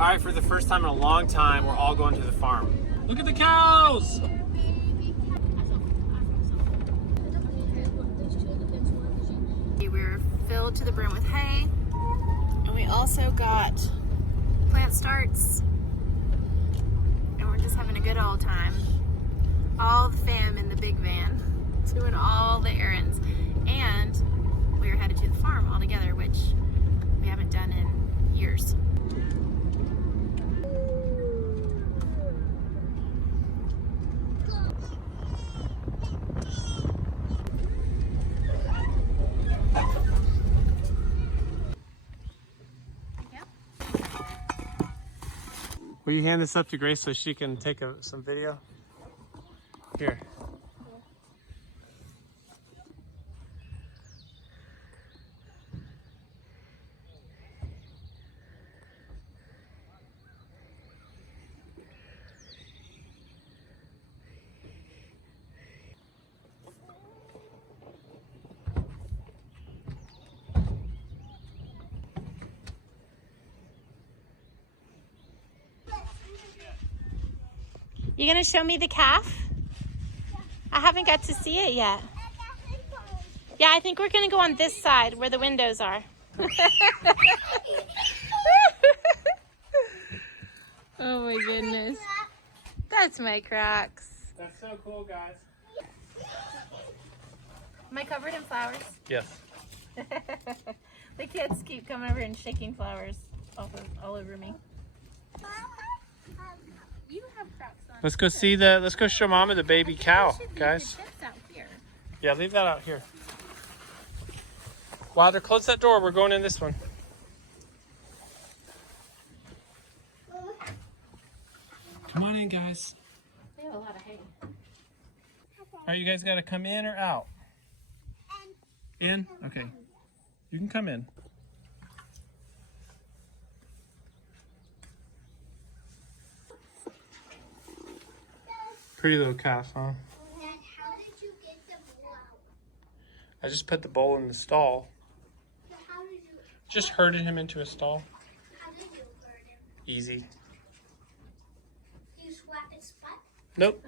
All right, for the first time in a long time, we're all going to the farm. Look at the cows! We're filled to the brim with hay, and we also got plant starts, and we're just having a good old time. All the fam in the big van, doing all the errands, and we are headed to the farm all together, which we haven't done in years. Will you hand this up to Grace so she can take some video? Here. You gonna show me the calf? Yeah. I haven't got to see it yet. Yeah, I think we're gonna go on this side where the windows are. Oh my goodness. That's my Crocs. That's so cool, guys. Am I covered in flowers? Yes. The kids keep coming over and shaking flowers all over me. You have Crocs on. Let's go see let's go show Mama the baby cow, guys. Out here. Yeah, leave that out here. Wilder, close that door. We're going in this one. Come on in, guys. We have a lot of hay. All right, you guys got to come in or out? In? Okay. You can come in. Pretty little calf, huh? Dad, how did you get the bowl out? I just put the bowl in the stall. So how did you? Just herded him into a stall. How did you hurt him? Easy. You swap his butt? Nope.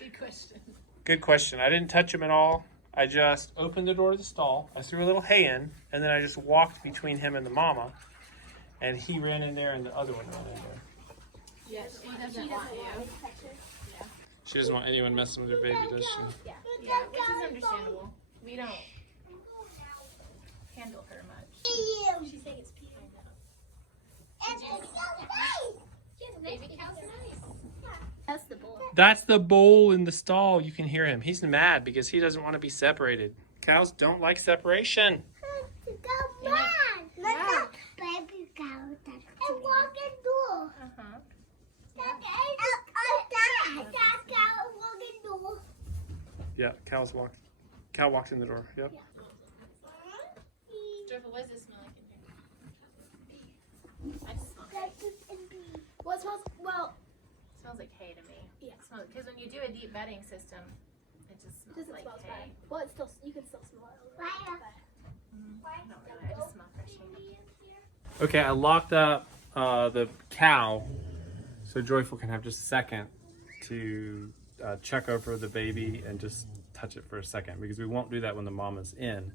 Good question. Good question. I didn't touch him at all. I just opened the door to the stall. I threw a little hay in, and then I just walked between him and the mama. And he ran in there, and the other one ran in there. Yes, she doesn't want you. She doesn't want anyone messing with her baby, does she? Yeah, which is understandable. We don't handle her much. She's saying it's pee. It's so nice. Baby cow's nice. That's the bowl. That's the bowl in the stall. You can hear him. He's mad because he doesn't want to be separated. Cows don't like separation. Come on. Look, baby cow. And walk in door. Uh-huh. Yeah, cow walked in the door. Yep. Joyful, what does this smell like in here? I smell hay. Well, it smells, It smells like hay to me. Yeah. Because when you do a deep bedding system, it just smells like hay. Well, it's still, you can still smell it. No, really, I just smell fresh hay. Okay, I locked up the cow so Joyful can have just a second to check over the baby and just touch it for a second, because we won't do that when the mama's in.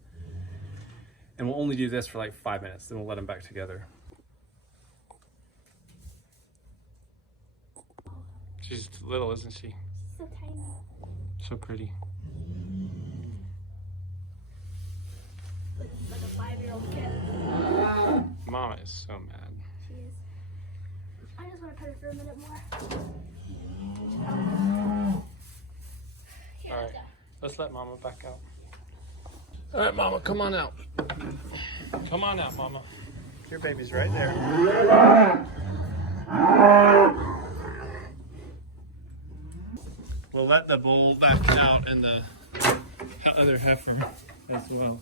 And we'll only do this for like 5 minutes, then we'll let them back together. She's little, isn't she? So tiny. So pretty. Like a 5-year-old kid. Mama is so mad. She is. I just want to pet her for a minute more. Here, All right, let's go. let's let Mama back out. All right, Mama, come on out. Come on out, Mama. Your baby's right there. We'll let the bull back out and the other heifer as well.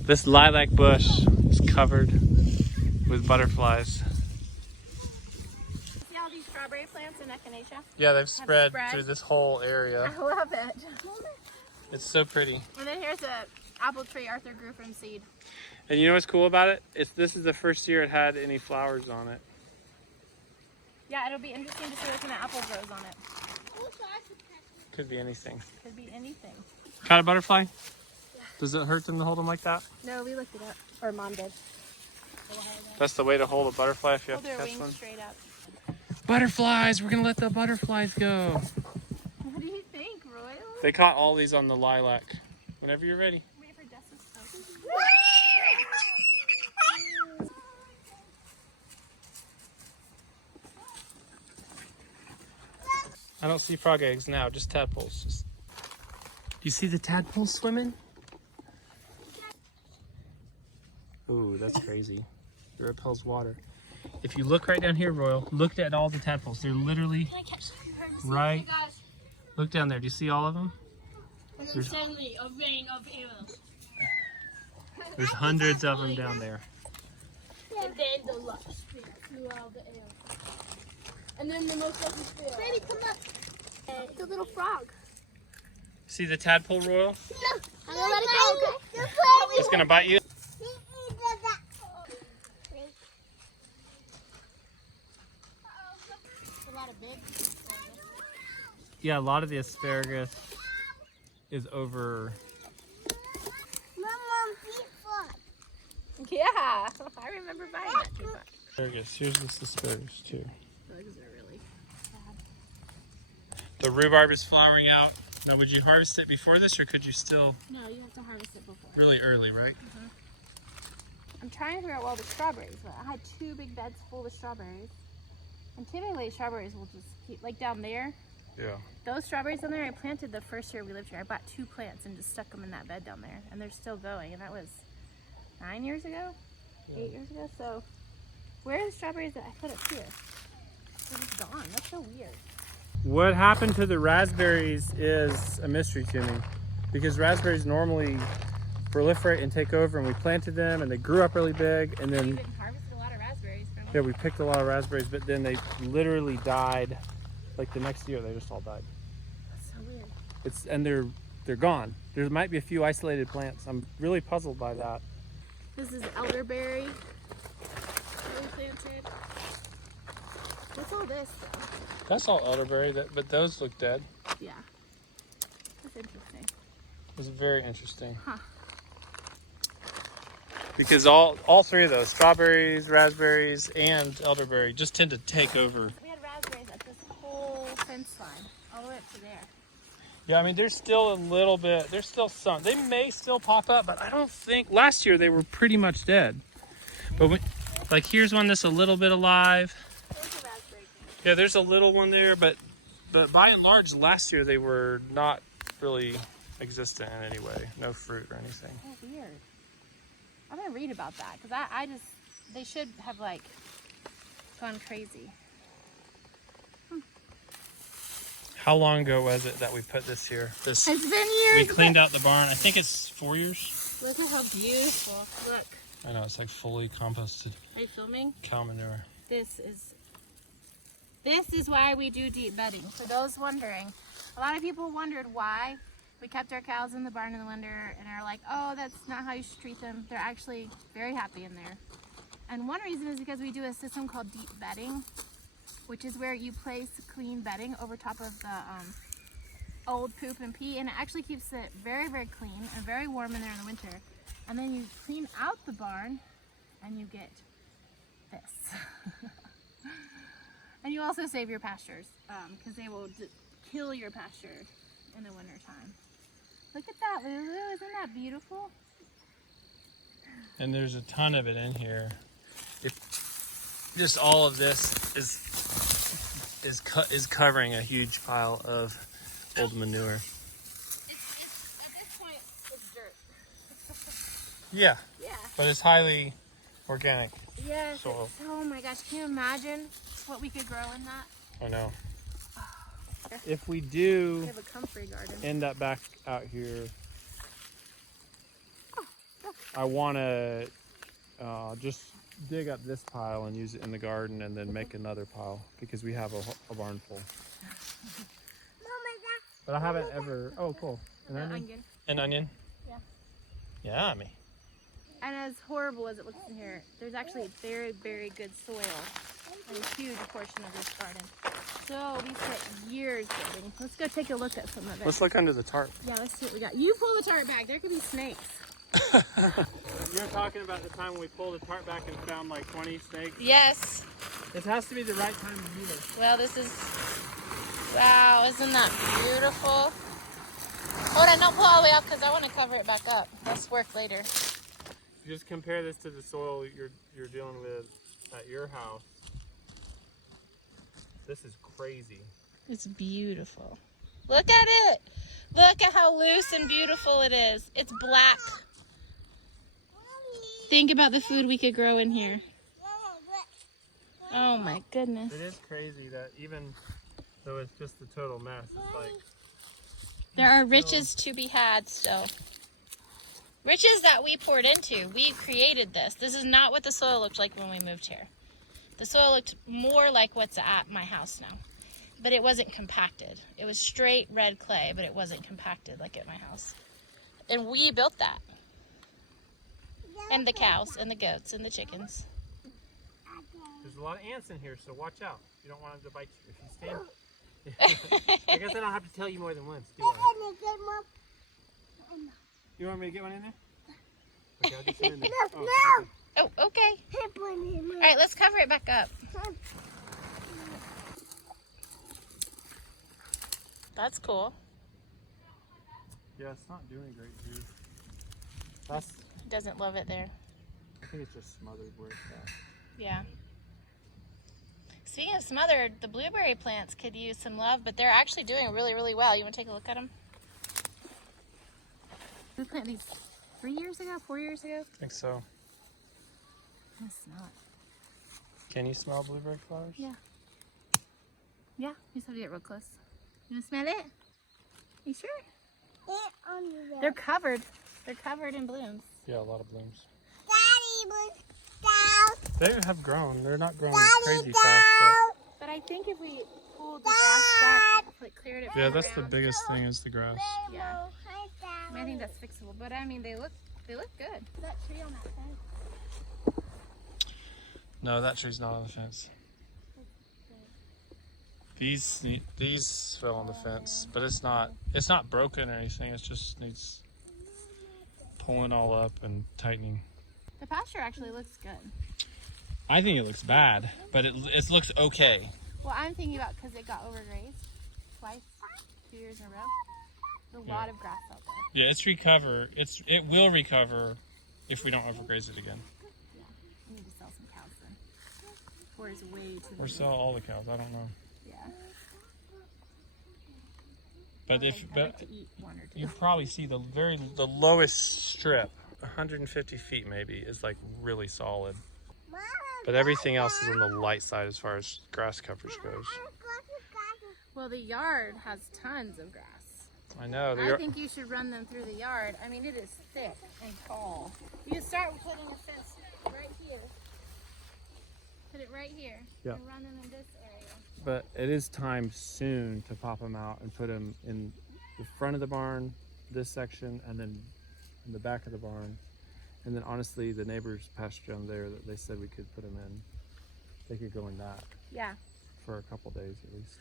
This lilac bush is covered with butterflies. See all these strawberry plants in Echinacea? Yeah, they've spread spread. through this whole area. I love it. It's so pretty. And then here's a apple tree Arthur grew from seed. And you know what's cool about it? This is the first year it had any flowers on it. Yeah, it'll be interesting to see what kind of apple grows on it. Could be anything. Could be anything. Caught a butterfly? Yeah. Does it hurt them to hold them like that? No, we looked it up. Or Mom did. That's the way to hold a butterfly if you Hold have their to catch wings one. straight up. Butterflies! We're gonna let the butterflies go. What do you think, Royal? They caught all these on the lilac. Whenever you're ready. Wait for Jess's phone. I don't see frog eggs now, just tadpoles. Do you see the tadpoles swimming? Ooh, that's crazy. It repels water. If you look right down here, Royal, look at all the tadpoles. They're literally right. Look down there. Do you see all of them? And then suddenly a rain of arrows. There's hundreds of them down there. And then the luck flew out of the air. And then the most lucky spear. Baby, come up. It's a little frog. See the tadpole, Royal? No, I'm gonna let it go, okay? It's gonna bite you. A lot of big. Yeah, a lot of the asparagus is over. Yeah, I remember buying that too. Asparagus. Here's this asparagus too. Those are really bad. The rhubarb is flowering out. Now, would you harvest it before this, or could you still? No, you have to harvest it before. Really early, right? I'm trying to figure out all the strawberries, but I had 2 big beds full of strawberries. And typically strawberries will just keep, like down there, Yeah. those strawberries down there, I planted the first year we lived here. I bought 2 plants and just stuck them in that bed down there. And they're still going, and that was 9 years ago? 8 years ago? So, where are the strawberries that I put up here? They're just gone. That's so weird. What happened to the raspberries is a mystery to me, because raspberries normally proliferate and take over, and we planted them and they grew up really big, and We then didn't harvest a lot of raspberries from yeah, we picked a lot of raspberries, but then they literally died. Like the next year, they just all died. That's so weird. And they're gone. There might be a few isolated plants. I'm really puzzled by that. This is elderberry that we planted. What's all this though? That's all elderberry, but those look dead. Yeah. That's interesting. It was very interesting. Huh. Because all 3 of those, strawberries, raspberries, and elderberry, just tend to take over. We had raspberries at this whole fence line, all the way up to there. Yeah, I mean, there's still a little bit, there's still some. They may still pop up, but I don't think, last year they were pretty much dead. But like here's one that's a little bit alive. There's a raspberry plant. Yeah, there's a little one there, but by and large, last year they were not really existent in any way. No fruit or anything. Oh, weird. I'm gonna read about that because I just they should have like gone crazy. How long ago was it that we put this here? It's been years. We cleaned out the barn. I think it's 4 years. Look at how beautiful. Look. I know, it's like fully composted Are you filming? cow manure. This is why we do deep bedding. For those wondering, a lot of people wondered why we kept our cows in the barn in the winter and are like, oh, that's not how you should treat them. They're actually very happy in there. And one reason is because we do a system called deep bedding, which is where you place clean bedding over top of the old poop and pee, and it actually keeps it very, very clean and very warm in there in the winter. And then you clean out the barn and you get this. And you also save your pastures because they will kill your pasture in the winter time. Look at that, Lulu. Isn't that beautiful? And there's a ton of it in here. Just all of this is covering a huge pile of old manure. At this point, it's dirt. Yeah, Yeah. but it's highly organic. Yes. Soil. Oh my gosh, can you imagine what we could grow in that? I know. If we We do have a comfrey garden. end up back out here, I want to just dig up this pile and use it in the garden, and then make another pile because we have a barn full. But I haven't ever. Oh, cool. An onion. Onion. An onion. Yeah. Yummy. And as horrible as it looks in here, there's actually very, very good soil in a huge portion of this garden. So we spent years building. Let's go take a look at some of it. Let's look under the tarp. Yeah, let's see what we got. You pull the tarp back. There could be snakes. You're talking about the time when we pulled the tarp back and found like 20 snakes? Yes. It has to be the right time to do this. Well, this is... Wow, isn't that beautiful? Hold on, don't pull all the way up because I want to cover it back up. That's work later. You just compare this to the soil you're dealing with at your house. This is crazy. It's beautiful. Look at it. Look at how loose and beautiful it is. It's black. Think about the food we could grow in here. Oh my goodness. It is crazy that even though it's just a total mess, it's like... There are riches to be had still. Riches that we poured into. We created this. This is not what the soil looked like when we moved here. The soil looked more like what's at my house now. But it wasn't compacted. It was straight red clay, but it wasn't compacted like at my house. And we built that. And the cows and the goats and the chickens. There's a lot of ants in here, so watch out. You don't want them to bite you. If you stand... I guess I don't have to tell you more than once, do I? You want me to get one in there? Okay, I'll get some in there. Oh, okay. All right, let's cover it back up. That's cool. Yeah, it's not doing great, dude. That's... Doesn't love it there. I think it's just smothered where it's at. Yeah. Speaking of smothered, the blueberry plants could use some love, but they're actually doing really, really well. You want to take a look at them? We planted these 4 years ago? I think so. I smell it. Can you smell blueberry flowers? Yeah. Yeah, you just have to get real close. You want to smell it? You sure? They're covered. They're covered in blooms. Yeah, a lot of blooms. Daddy, They have grown. They're not growing crazy fast, But I think if we pulled the grass back, like cleared it but yeah, from that's the around, biggest thing is the grass. Yeah. I mean, I think that's fixable, but I mean, they look good. That tree on that fence. No, that tree's not on the fence. These fell on the fence, but it's not broken or anything. It just needs pulling all up and tightening. The pasture actually looks good. I think it looks bad, but it looks okay. Well, I'm thinking about because it got overgrazed twice, 2 years in a row. There's a lot of grass out there. Yeah, it will recover if we don't overgraze it again. Yeah, we need to sell some cows then. Or is way too Or sell all the cows. I don't know. Yeah. But I'd like to eat one or two. you probably see the lowest strip, 150 feet maybe, is like really solid. But everything else is on the light side as far as grass coverage goes. Well, the yard has tons of grass. I know. I think you should run them through the yard. I mean, it is thick and tall. You start with putting a fence right here. Put it right here. Yeah. And run them in this area. But it is time soon to pop them out and put them in the front of the barn, this section, and then in the back of the barn. And then honestly, the neighbor's pasture down there that they said we could put them in, they could go in that Yeah. for a couple days at least.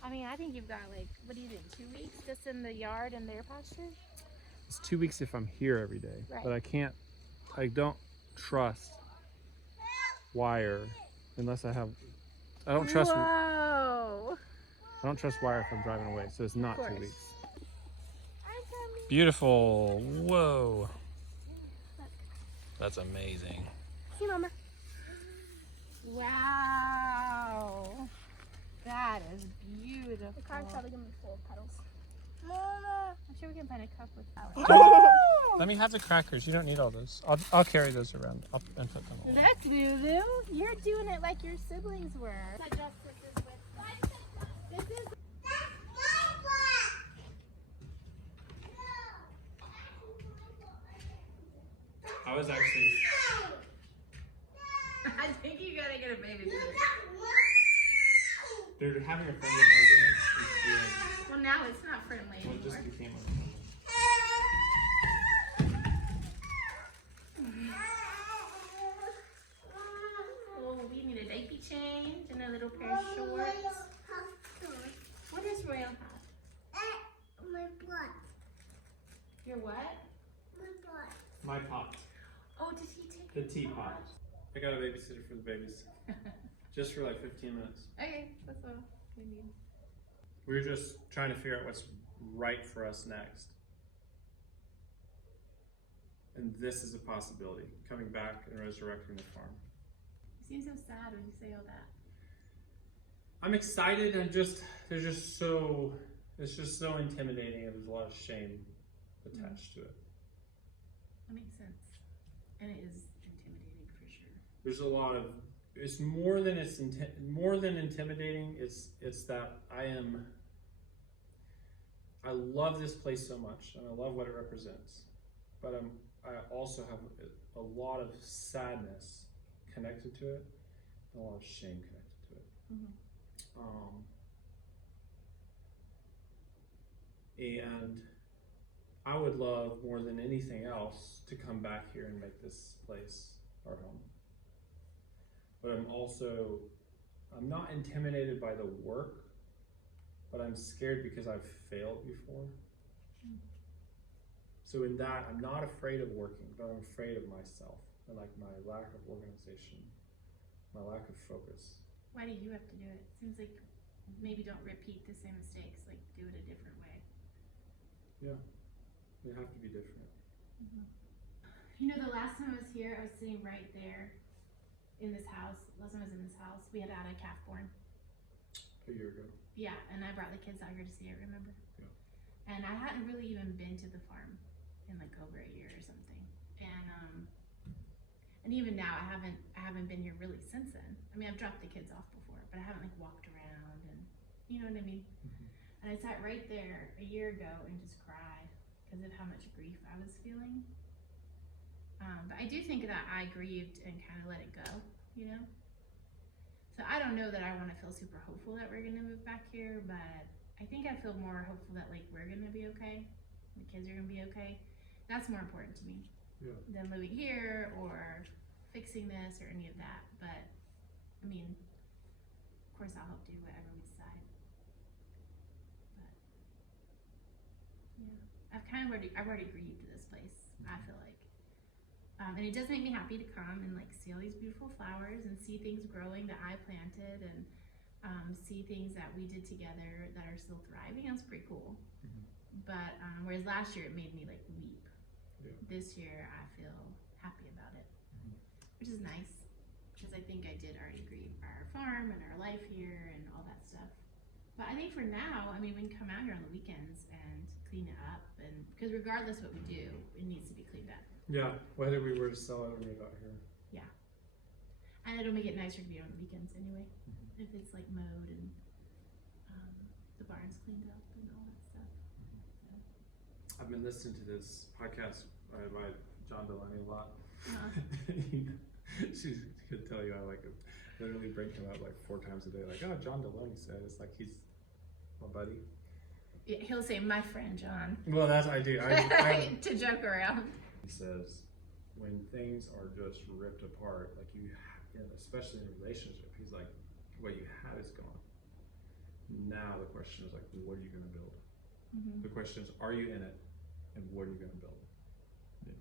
I mean, I think you've got like, what do you think, 2 weeks just in the yard and their pasture? It's 2 weeks if I'm here every day, Right. but I don't trust wire unless I don't trust Whoa! wire if I'm driving away, so it's not Of 2 course. weeks. Beautiful. Whoa. That's amazing. See, Mama. Wow. That is beautiful. the car's probably gonna be full of petals. I'm sure we can find a cup with flowers. Let me have the crackers. You don't need all those. I'll carry those around and put them away. That's Lulu. You're doing it like your siblings were. I was actually... I think you gotta get a babysitter. They're having a friendly argument. It's good. Well, now it's not friendly Well, it anymore. just became a... Your what? My pot. Oh, did he take The teapot. I got a babysitter for the babies. Just for like 15 minutes. Okay, that's all we need. We were just trying to figure out what's right for us next. And this is a possibility, coming back and resurrecting the farm. You seem so sad when you say all that. I'm excited and it's just so intimidating and there's a lot of shame attached to it. That makes sense. And it is intimidating for sure. There's a lot of, it's more than intimidating, it's that I love this place so much and I love what it represents. But I also have a lot of sadness connected to it and a lot of shame connected to it. And I would love more than anything else to come back here and make this place our home. But I'm not intimidated by the work, but I'm scared because I've failed before. So in that, I'm not afraid of working, but I'm afraid of myself and like my lack of organization, my lack of focus. Why do you have to do it? Seems like maybe don't repeat the same mistakes, like do it a different way. Yeah, they have to be different. You know, the last time I was here, I was sitting right there in this house. Last time I was in this house, we had had a calf born. A year ago. Yeah, and I brought the kids out here to see it, remember? Yeah. And I hadn't really even been to the farm in like over a year or something. And even now I haven't been here really since then. I mean, I've dropped the kids off before, but I haven't like walked around and you know what I mean? And I sat right there a year ago and just cried because of how much grief I was feeling. But I do think that I grieved and kind of let it go, you know? So I don't know that I want to feel super hopeful that we're gonna move back here, but I think I feel more hopeful that like we're gonna be okay, the kids are gonna be okay. That's more important to me than moving here or fixing this or any of that. But I mean, of course I'll help do whatever we decide. But yeah, I've already grieved this place. I feel like. And it does make me happy to come and like see all these beautiful flowers and see things growing that I planted and see things that we did together that are still thriving. That's pretty cool. But whereas last year it made me like weep. This year I feel happy about it, which is nice because I think I did already grieve our farm and our life here and all that stuff. But I think for now, I mean, we can come out here on the weekends and clean it up, and because regardless what we do, it needs to be cleaned up. Yeah, whether we were to sell it or move out here. Yeah. And it'll make it nicer to be on the weekends anyway, if it's like mowed and the barn's cleaned up and all that stuff. So. I've been listening to this podcast by John Delaney a lot. She could tell you I like literally bring him up like 4 times a day. Like, oh, John Delaney said, it's like he's my buddy. Yeah, he'll say, my friend John. Well, that's I do. To joke around. He says, when things are just ripped apart, like especially in a relationship, he's like, what you had is gone. Now the question is like, what are you going to build? The question is, are you in it, and what are you going to build? Yeah.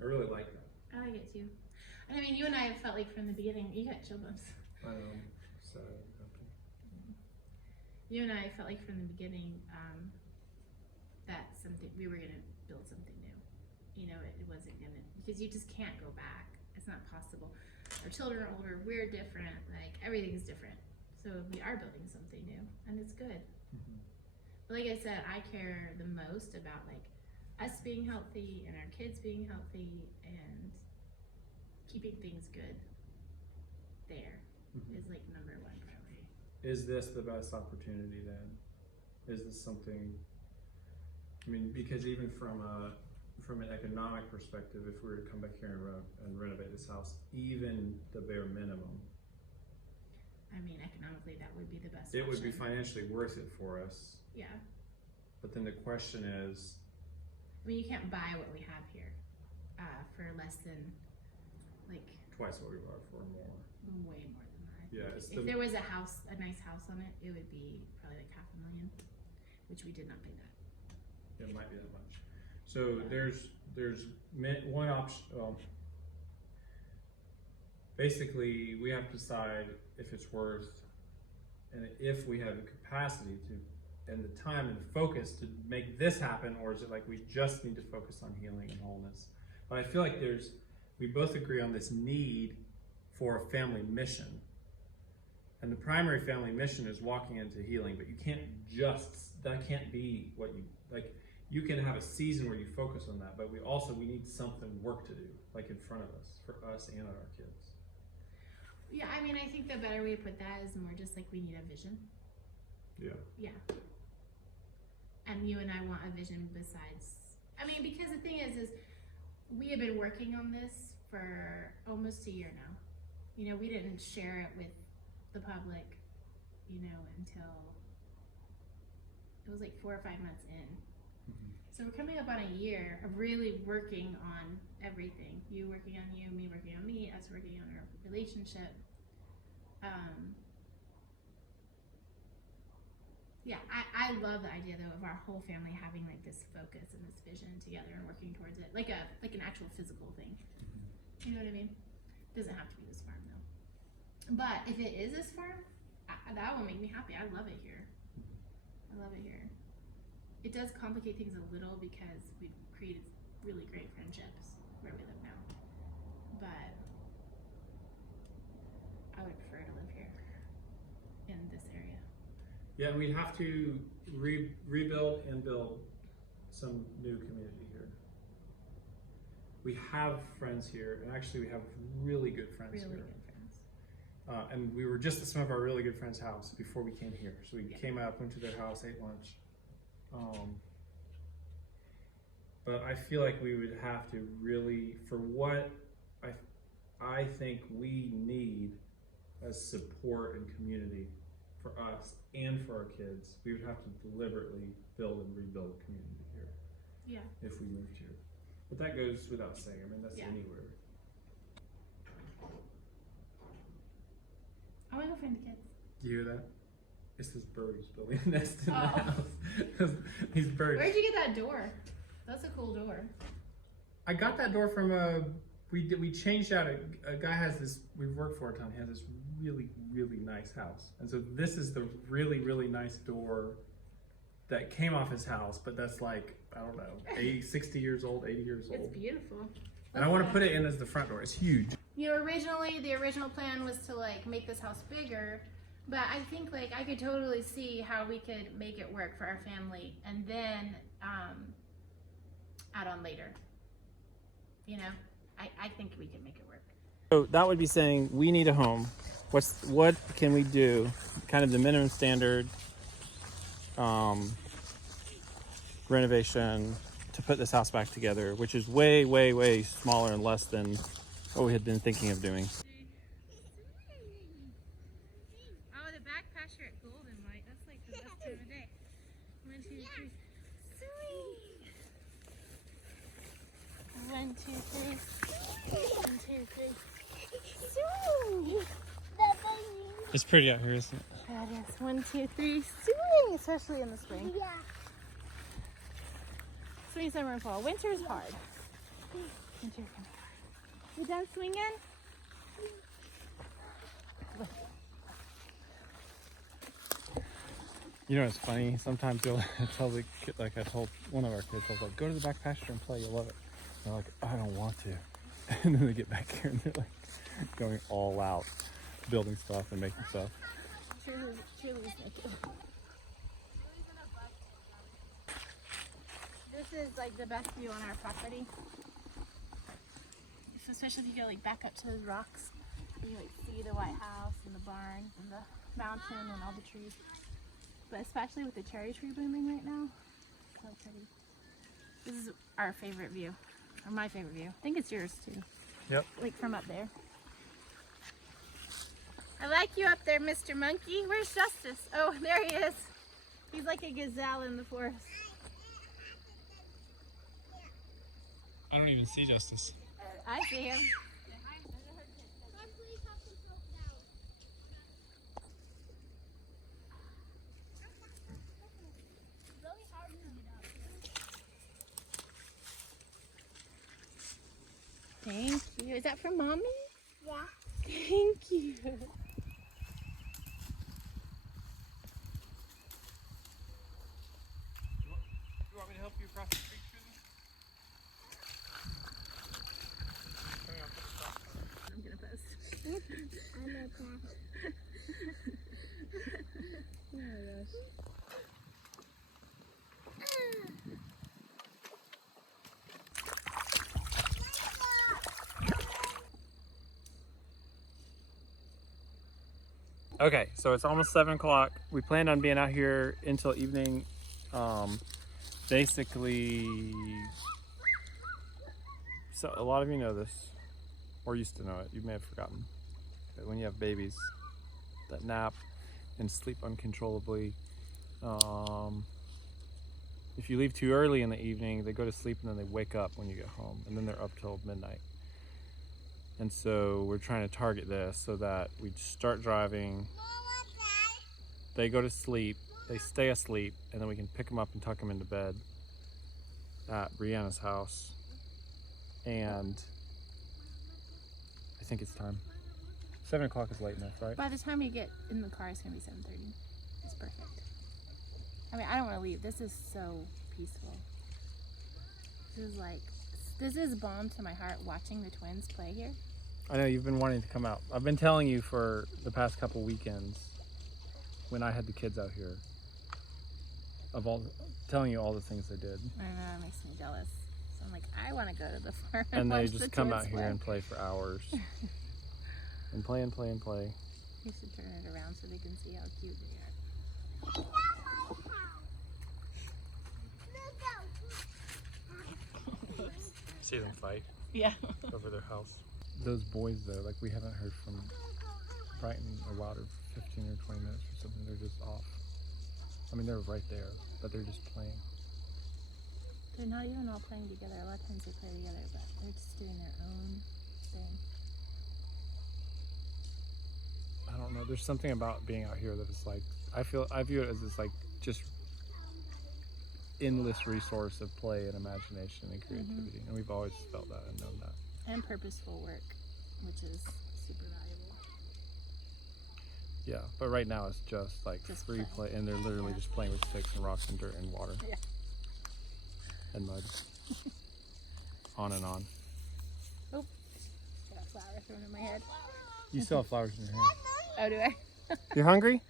I really like that. I like it too. And I mean, you and I have felt like from the beginning, you got chill bumps. I know, so you and I felt like from the beginning that we were gonna build something new. You know, it wasn't gonna, because you just can't go back. It's not possible. Our children are older, we're different, like everything's different. So we are building something new, and it's good. But like I said, I care the most about like us being healthy and our kids being healthy and keeping things good there is like #1 priority. Is this the best opportunity then? Is this something, I mean, because even from an economic perspective, if we were to come back here and renovate this house, even the bare minimum, I mean, economically, that would be the best it option. would be financially worth it for us. Yeah. But then the question is, I mean, you can't buy what we have here for less than like twice what we bought for, more. Way more than that. Yeah, if there was a nice house on it, it would be probably like $500,000, which we did not pay that. It might be that much. So So there's one option. Basically, we have to decide if it's worth, and if we have the capacity to, and the time and the focus to make this happen, or is it like we just need to focus on healing and wholeness? But I feel like we both agree on this need for a family mission. And the primary family mission is walking into healing, but you can't that can't be what you, like, you can have a season where you focus on that, but we need something work to do, like in front of us, for us and our kids. Yeah, I mean, I think the better way to put that is more just like we need a vision. Yeah. Yeah. And you and I want a vision besides, I mean, because the thing is we have been working on this for almost a year now. You know, we didn't share it with the public, you know, until it was like 4 or 5 months in. Mm-hmm. So we're coming up on a year of really working on everything. You working on you, me working on me, us working on our relationship. Yeah, I love the idea though of our whole family having like this focus and this vision together and working towards it, like an actual physical thing. You know what I mean? It doesn't have to be this farm though. But if it is this farm, that will make me happy. I love it here. I love it here. It does complicate things a little because we've created really great friendships where we live now. But I would prefer to live here in this area. Yeah, and we have to rebuild and build some new community here. We have friends here, and actually we have really good friends here. Really good friends. And we were just at some of our really good friends' house before we came here. So we came out, went to their house, ate lunch. But I feel like we would have to really, for what I think we need as support and community for us and for our kids, we would have to deliberately build and rebuild a community here. Yeah. If we moved here. But that goes without saying. I mean, that's anywhere. I want to go find the kids. Do you hear that? It's this birds building a nest in the house. These birds. Where'd you get that door? That's a cool door. I got that door from we changed out a guy has this, we've worked for a ton, he has this really, really nice house. And so this is the really, really nice door that came off his house, but that's like, I don't know, 60 years old, 80 years old. It's beautiful. And I want to put it in as the front door. It's huge. You know, the original plan was to like make this house bigger, but I think like I could totally see how we could make it work for our family and then add on later. You know, I think we can make it work. So that would be saying we need a home. What can we do? Kind of the minimum standard renovation to put this house back together, which is way, way, way smaller and less than what we had been thinking of doing. Oh, the back pasture at Golden Light. That's like the best time of day. 1, 2, 3. Sweet. 1, 2, 3. 1, 2, 3. Sweet. It's pretty out here, isn't it? Yeah, it is. 1, 2, 3. Swing, especially in the spring. Yeah. Spring, summer, and fall. Winter is hard. Winter can be hard. You done swinging? You know, it's funny. Sometimes you'll tell the kid, like I told one of our kids, I was like, go to the back pasture and play. You'll love it. And they're like, I don't want to. And then they get back here and they're like going all out, building stuff and making stuff. Cheerleaders make it. This is like the best view on our property. Especially if you go like back up to those rocks. You like see the White House and the barn and the mountain and all the trees. But especially with the cherry tree blooming right now. So pretty. This is our favorite view. Or my favorite view. I think it's yours too. Yep. Like from up there. I like you up there, Mr. Monkey. Where's Justice? Oh, there he is. He's like a gazelle in the forest. I don't even see Justice. I see him. you. Is that for Mommy? Yeah. Thank you. You want me to help you across the creek, Susan? I'm gonna post. I'm a cat. Oh my gosh. Okay, so it's almost 7 o'clock. We planned on being out here until evening. Basically, so a lot of you know this, or used to know it. You may have forgotten that when you have babies that nap and sleep uncontrollably, if you leave too early in the evening, they go to sleep and then they wake up when you get home, and then they're up till midnight. And so we're trying to target this so that we start driving, they go to sleep, they stay asleep, and then we can pick them up and tuck them into bed at Brianna's house. And I think it's time. 7 o'clock is late enough, right? By the time you get in the car, it's gonna be 7:30. It's perfect. I mean, I don't want to leave. This is so peaceful. This is balm to my heart watching the twins play here. I know you've been wanting to come out. I've been telling you for the past couple weekends when I had the kids out here, telling you all the things they did. I know, it makes me jealous. So I'm like, I want to go to the farm. And they watch just the come twins out here play. and play for hours. And play and play and play. You should turn it around so they can see how cute they are. See them fight Yeah. over their house. Those boys though, like we haven't heard from Brighton or Wilder for 15 or 20 minutes or something. They're just off. I mean, they're right there, but they're just playing. They're not even all playing together. A lot of times they play together, but they're just doing their own thing. I don't know. There's something about being out here that is like, I view it as this like just endless resource of play and imagination and creativity. And we've always felt that and known that. And purposeful work, which is super valuable. Yeah, but right now it's just like Just free play. play, and they're literally just playing with sticks and rocks and dirt and water. Yeah. And mud. On and on. Got a flower thrown in my head. You still have flowers in your hand. Oh, do I? You hungry?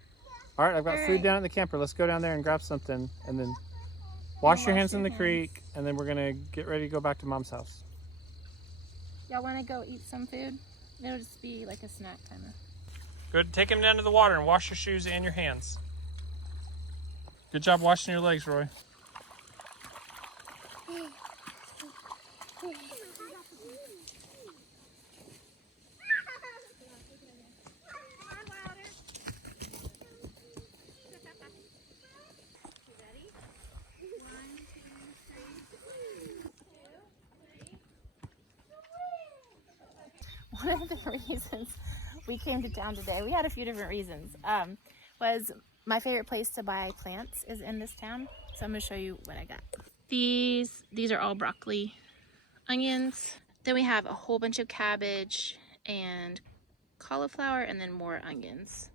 All right, I've got All food right. down at the camper. Let's go down there and grab something, and then wash your hands in the creek, and then we're gonna get ready to go back to Mom's house. Y'all want to go eat some food? It'll just be like a snack kind of. Good. Take him down to the water and wash your shoes and your hands. Good job washing your legs, Roy. One of the reasons we came to town today, we had a few different reasons, was my favorite place to buy plants is in this town. So I'm going to show you what I got. These are all broccoli, onions. Then we have a whole bunch of cabbage and cauliflower, and then more onions.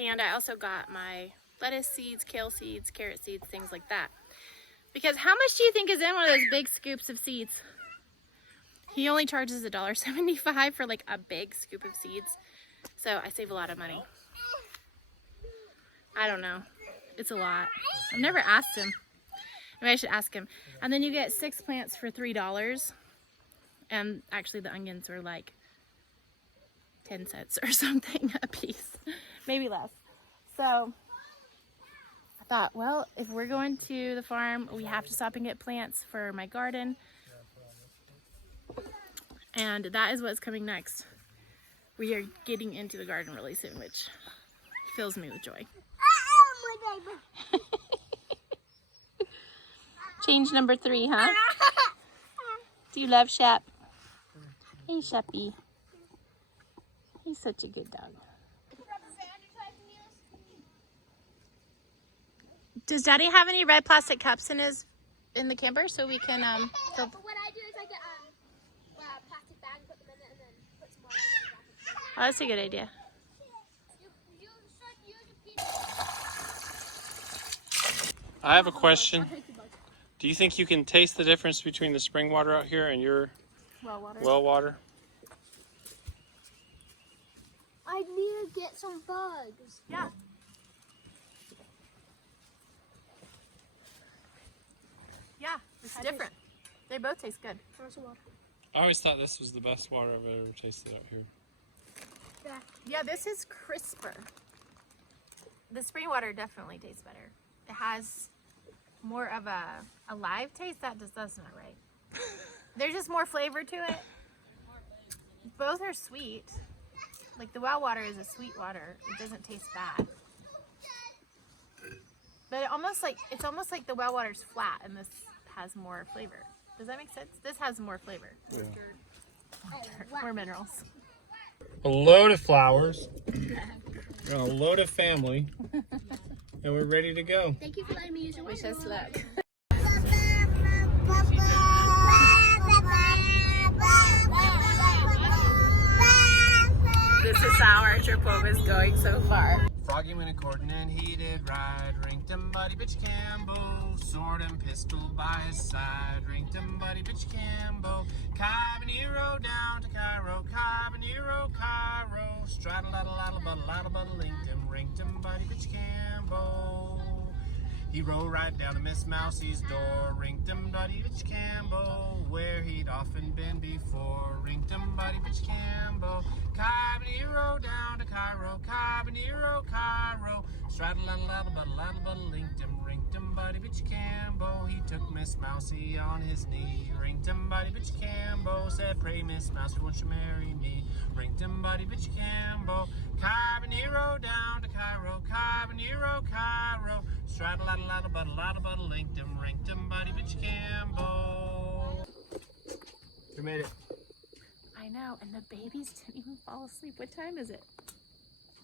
And I also got my lettuce seeds, kale seeds, carrot seeds, things like that. Because how much do you think is in one of those big scoops of seeds? He only charges $1.75 for like a big scoop of seeds. So I save a lot of money. I don't know. It's a lot. I've never asked him. Maybe I should ask him. And then you get 6 plants for $3. And actually the onions were like 10 cents or something a piece. Maybe less. So I thought, well, if we're going to the farm, we have to stop and get plants for my garden. And that is what's coming next. We are getting into the garden really soon, which fills me with joy. Change number 3, huh? Do you love Shep? Hey, Sheppy. He's such a good dog. Does Daddy have any red plastic cups in the camper so we can fill? What I do is I get plastic bag and put them in it, and then that's a good idea. I have a question. Do you think you can taste the difference between the spring water out here and your well water? I need to get some bugs. Yeah. Yeah, it's different. They both taste good. I always thought this was the best water I've ever tasted out here. Yeah, this is crisper. The spring water definitely tastes better. It has more of a live taste. That's not right. There's just more flavor to it. Both are sweet. Like the well water is a sweet water. It doesn't taste bad. But it's almost like the well water's flat and this has more flavor. Does that make sense? This has more flavor. Yeah. More minerals. A load of flowers, a load of family, and we're ready to go. Thank you for letting me use your Wish us luck. This is how our trip home is going so far. Froggy went according and he did ride. Rinked him buddy bitch Campbell, sword and pistol by his side. Rinked him buddy bitch Campbell, Cabanero down to Cairo, Cabanero, Cairo. Straddle addle addle buddle addle buddle, rinked him buddy bitch Campbell. He rode right down to Miss Mousie's door, rinked him buddy bitch Campbell, where he'd often been before. Rinked him buddy bitch Campbell, Cabanero down to Cairo, Cabanero, Cairo. Straddle addle addle buddle addle buddle, rinked him buddy bitch Campbell. He took Miss Mousie on his knee, rinked him buddy bitch Campbell, said, pray Miss Mousie, won't you marry me? Rinked him buddy bitch Campbell, Cabanero down to Cairo, Cabanero, Cairo. Straddle addle addle buddle addle buddle, rinked him buddy bitch Campbell. We made it. I know, and the babies didn't even fall asleep. What time is it?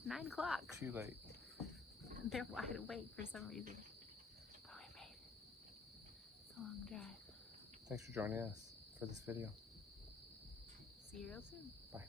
9 o'clock. Too late. They're wide awake for some reason. But we made it. It's a long drive. Thanks for joining us for this video. See you real soon. Bye.